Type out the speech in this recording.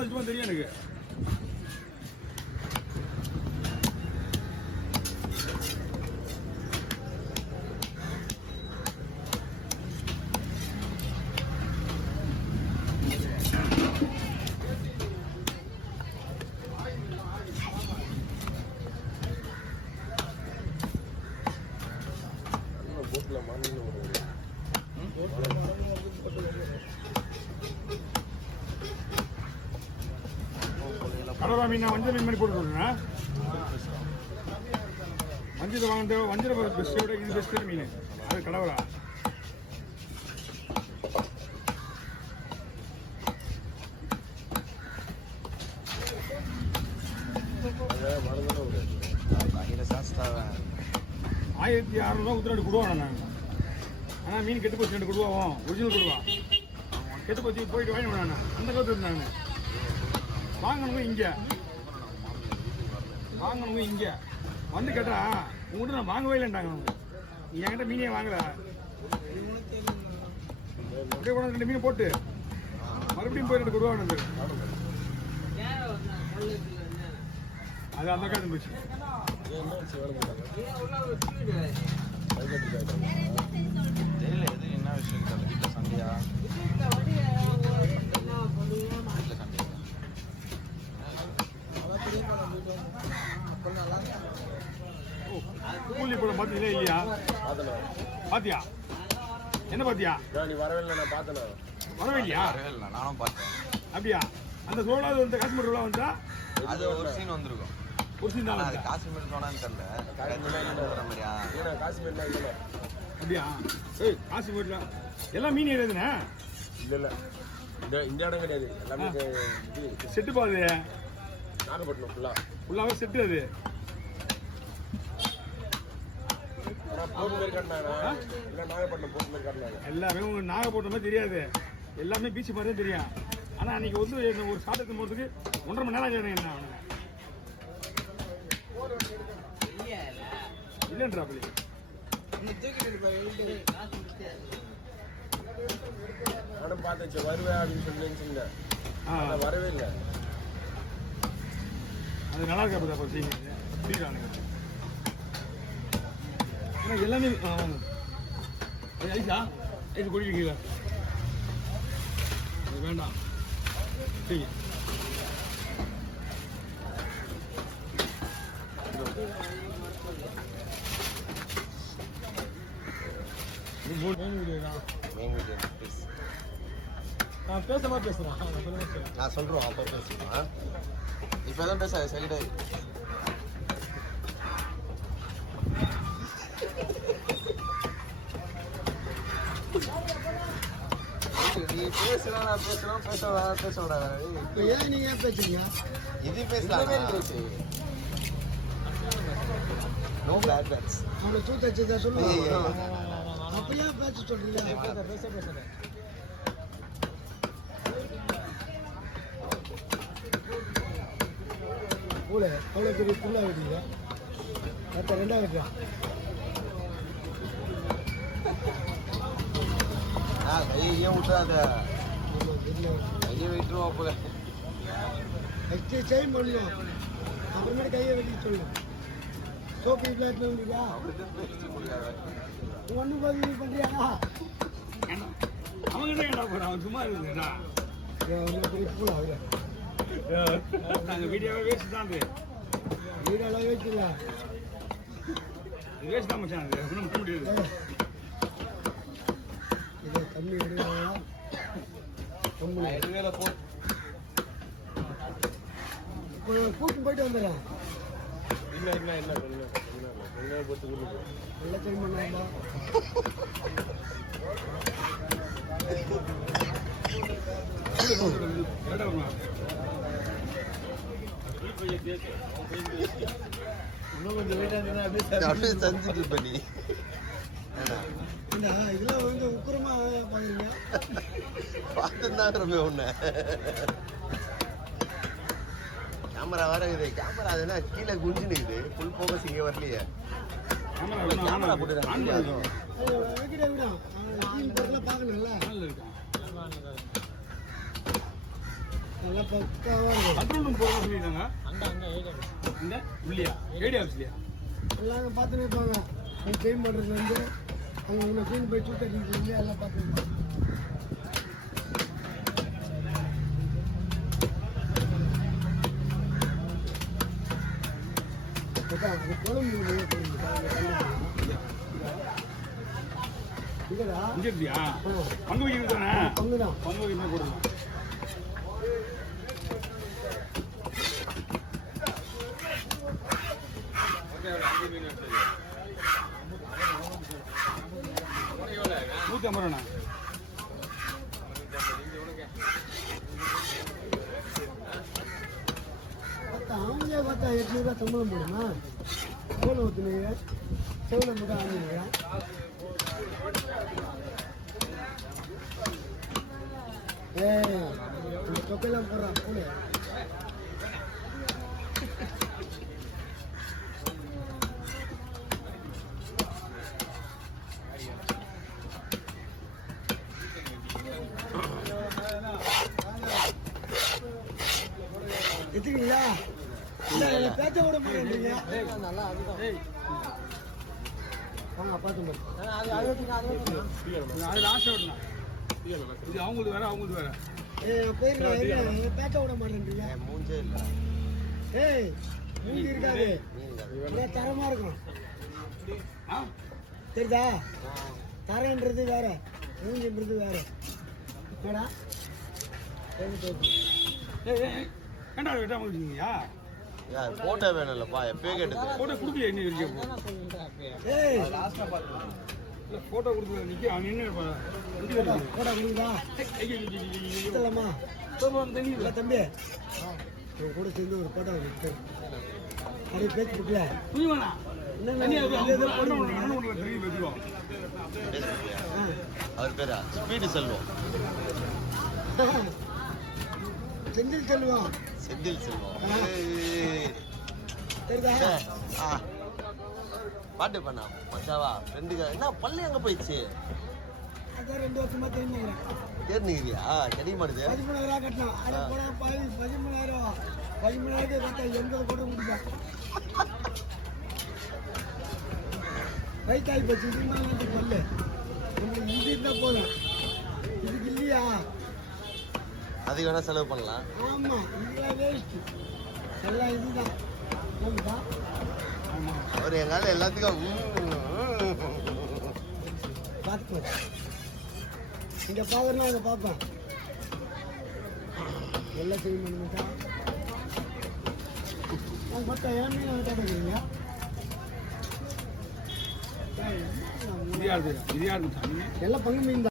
வச்சுமா தெரியும் எனக்கு. கடவா மீன் வஞ்சல் மீன் மாதிரி போட்டு கொடுங்க. வஞ்சல் வாங்க வஞ்சல் பெஸ்ட்டோட இது பெஸ்ட் மீன் அது கடவுளா. ₹1600 ஊத்துறாடு கொடுவாங்க. நாங்கள் ஆனால் மீன் கெட்டு போச்சு 2 கொடுவாவும் ஒரிஜினல் கொடுவா கெட்டு போச்சு போயிட்டு வாங்கி விடாங்க. அந்த கருத்து இருந்தாங்க வாங்கணுங்க. இங்கே வந்து கேட்டா உங்கள்கிட்ட நான் வாங்கவே இல்லைன்ட்டாங்க. அவங்க நீ என்கிட்ட மீனே வாங்கல அப்படியே கொண்டு 2 மீன் போட்டு மறுபடியும் போய் 2 கொடுவா வந்து அது அந்த காலம் போச்சு. தெரியல எது என்ன விஷயம் வீட்டில் சண்டையா கூலி போட பார்த்தீங்களா இல்லையா? பாத்தியா என்ன பாத்தியா? நீ வரவே இல்லை. நான் பார்த்தேன். வரவே இல்லையா? நானும் பார்த்தேன். அப்படியா? அந்த சோழாவது வந்து காஷ்மீர் வந்தா அது ஒரு சீன் வந்திருக்கும். ஒரு சீன் தான். அது காஷ்மீர் சோடான்னு தெரியல மாதிரியா? காஷ்மீர் இல்லை. அப்படியா? ஏய் காஷ்மீர்ல எல்லாம் மீன் ஏறியதுண்ணே. இல்லை இந்த இடம் கிடையாது. எல்லாமே செட்டு பாது நாகப்பட்டினம் ஃபுல்லாகவே செட்டு. அது நாகப்பட்டினம் போட்டு மாதிரி காட்டினாங்க. எல்லாமே உங்களுக்கு நாகப்பட்டினம் மாதிரி தெரியாது. எல்லாமே பீச் மாதிரி தான் தெரியும். ஆனால் அன்னைக்கு வந்து ஒரு சாட் எடுத்து போகிறதுக்கு 1.5 மணி நேரம் ஆகிடும். என்ன இல்லைன்றா அப்படி நானும் பார்த்துச்சு வருவேன் அப்படின்னு சொல்லி வரவே இல்லை. அது நல்லா இருக்கா அப்போ சீக்கிரம் எல்லாமே ஐசா ஐஸ் குடிக்கிறீங்களா? அது வேண்டாம். சரி பேசுறேன் நான் சொல்றோம். அப்போ பேசுறேன். இப்போ எதுவும் பேசாது. சரிடா நீ பேசுறா நான் பேசுறோம் பேச விடாது. ஏன் நீங்க பேசுறீங்க? இது பேசலாம். No bad bads. அவனை தூத்து வச்சதா சொல்லுவாங்க. அப்ப ஏன் பேச சொல்றீங்க? பேச கூட அவ்வளோ பெரிய ஃபுல்லாக விட்டீங்க. மற்ற 2ஆக விட்டா கையை விட்டுறாத. கையை விட்டுருவோம். போல ஃபஸ்ட்டு செய்யும் பண்ணணும். அப்புறமேட்டு கையை வெட்டிட்டு சொல்லணும். சோப்பு வீட்டில் முடியா ஒன்றும் பதிவு பண்ணுறியாடா? அவங்க என்ன போகிறான்? அவன் சும்மா இருக்குதுடா. பெரிய ஃபுல்லாக நாங்கள் வீடியோவே வேஸ்ட் தான். வீடெல்லாம் வேஸ்ட்டுல வேஸ்ட் தான் மச்சான். அது ஒன்றும் முடியாது. இதை கம்மி எடுக்கலாம். கூட்டு போயிட்டு வந்துடுறேன். இல்லை போட்டு நல்லா டைம் பண்ணாமா? அப்படியே செஞ்சுட்டு இருப்ப நீ. இதெல்லாம் வந்து உக்கரமா பாக்குறீங்க. பார்த்துதான் உன்ன கேமரா வர இது. கேமரா அதுனா கீழே குஞ்சு நிக்குது. ஃபுல் ஃபோக்கஸ் இங்கே வரலையே. கேமரா போட்டு பார்க்கணும்ல. நல்லா பக்காவா இருக்கும். கண்ட்ரோல் ரூம் போகிறோம் சொல்லியிருக்காங்க. இந்த உள்ளியா ஏடி ஆஃபீஸ்லையா? எல்லாம் பார்த்துன்னு இருப்பாங்க. நீ க்ளீன் பண்ணுறதுலேருந்து அவங்க உன்னை க்ளீன் போய் தூக்கி எல்லாம் பார்த்துருப்பாங்க. அது குழம்பு இதா இங்கே இருக்கியா? பங்கு வைக்கிறது தானே? பங்குதான். பங்கு வைக்கிறதா போடலாம். நூற்றி 50 ரூபாண்ணா. அவங்களே பார்த்தா 800 ரூபா சம்பளம் போடுமா? எவ்வளோ ஊற்றுனீங்க? செவ்வளோ மட்டும் ஆகுங்க. இந்த தொக்கையெல்லாம் போடுறான் கூட. எடுத்துக்கீங்களா? பேச்ச விட மாட்டேங்கிறீங்க. வாங்க பார்த்து அது லாஸ்ட் விடலாம். இது அவங்களுக்கு வேற, அவங்களுக்கு வேற. பேச்ச விட மாட்டேன்றீங்க. மூஞ்சே இல்லை. ஏய் மூஞ்சி இருக்காது, தரமா இருக்கும். தெரியுதா? தரன்றது வேற, மூஞ்சின்றது வேற. என்னடா ஏண்டா விட்டாம இருக்கீங்கயா? போட்டோ வேணும்லப்பா, எப்பயே கேட்டது. போட்டோ கொடுக்கல என்ன இருக்கு? ஏய் போட்டோ கொடுக்கல நிக்க அவன் நின்று போடா கொடுக்குதா? இல்லம்மா இல்லை தம்பி, உன் கூட சேர்ந்து ஒரு போட்டோ எடுத்து அப்படியே பேச்சு கொடுக்கல. புரியுமாண்ணா? அவர் பேரா ஸ்பீடு செல்வம். செந்தில் செல்வம். செந்தில் செல்வம். தெரியுதா? பாட்டு பண்ணா மச்சாவா ஃப்ரெண்டுக்கு என்ன பள்ளி எங்க போயிடுச்சு? அதான் 2 வருஷமா தெரியுமாங்க. தேர்னிக்கிறியா? கிடைக்க மாட்டுது. 13,000 ரூபா கட்டணும். அதை போனா 13,000 13,000 கட்ட 80 கூட முடிப்பேன். வயிற்றாய் போச்சு. இதுதான் பல்லு நம்மளுக்கு இது இருந்தால் போதும். இதுக்கு இல்லையா? அதுக்கு வேணா செலவு பண்ணலாம். ஆமா, இதெல்லாம் வேஸ்ட். எல்லாம் இதுதான். அவர் எங்கால எல்லாத்துக்கும் பார்த்துக்கோ. இங்கே பார்க்கறனா அங்கே பார்ப்பேன். எல்லாம் செய்ய முடியுமாட்டா? மொத்தம் ஏன் மீன் கேட்டுக்கிறீங்க? இது யாரு? இது யாரு? எல்லாம் பங்கு மீன் தான்.